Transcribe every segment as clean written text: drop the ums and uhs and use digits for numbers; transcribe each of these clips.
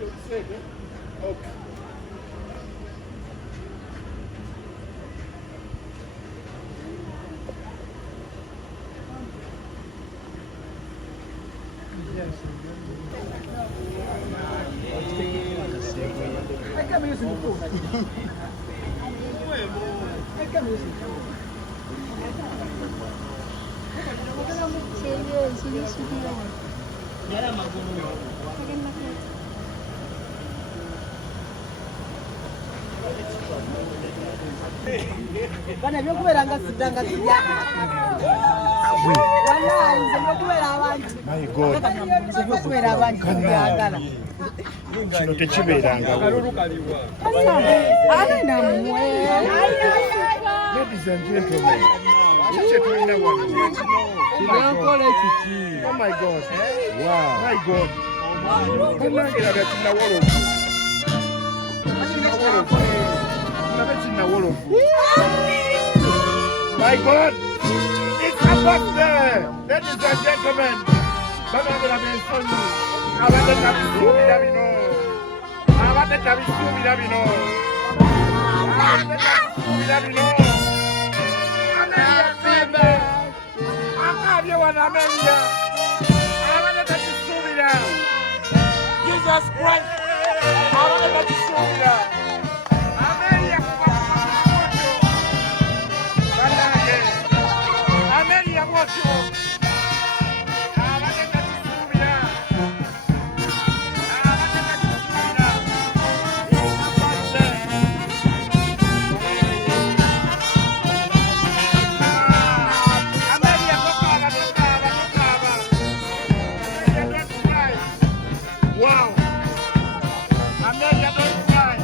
Okay. Bana byokubera nga sidanga sijja. Wallahi nze byokubera abantu. My God. Nze byokubera abantu byagala. Kino tekibeeranga. Ate namwe. Ladies and gentlemen. Kiki tulina wano? Oh my God. Wow. My God. Munange kinawolofu. My God, it's a birthday, ladies and gentlemen. Bagambira bensonyi, abadde tabisuubira bino, abadde tabisuubira bino, abadde tabisuubira bino. Amelia Sembe, akaabye wano Amelia, abadde tabisuubira. Jesus Christ, abadde tabisuubira. Wow! Amelia, don't cry.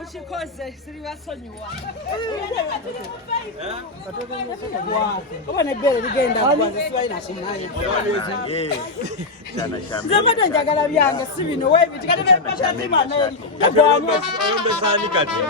Muchikoze siribasonyiwa. Obone bere ligenda kwanza sibaina kunaye. Nzamata njagala byange si bino webi tikatete pashati maneri. Oyombe sani kati.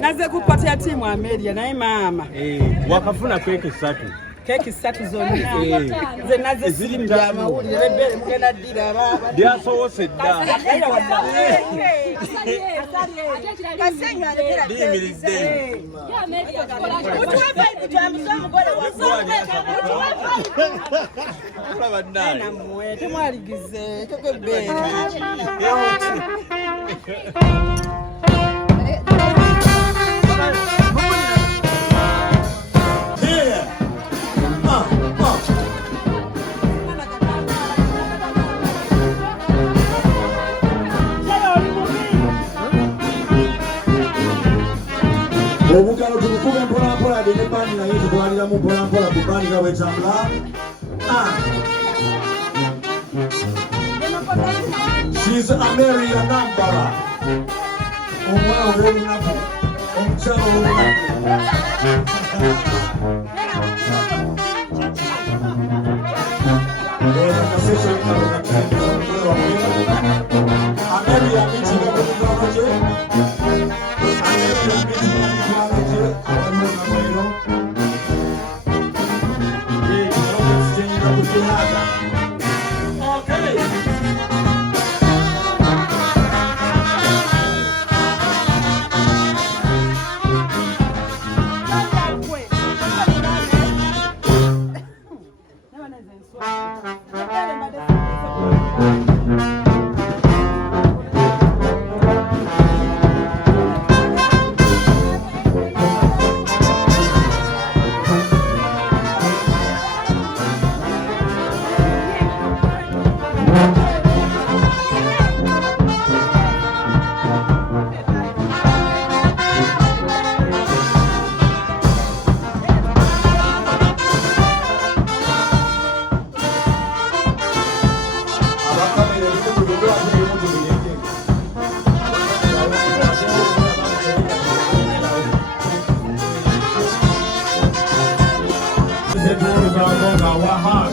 Naze kupatia timu Ameria naye mama. Wakafuna keke 3. Keki 3 zonna. Ze naze ziri mjama uli rebele mkena dira baba. Dia so sedda. Kasenya alekera. Ya Ameria. Utwapa ibitu amusoma gole wasoma. Na mwete mwaligize toke bere. Obukalo tukukube mpolampola ne bandi naye tutwaliramu mpolampola ku bandi nga bwetambula. She's Ameria Nambala. Omwana ow'olunaku, omukyala ow'olunaku. Ameria mitinga ku migabo gye.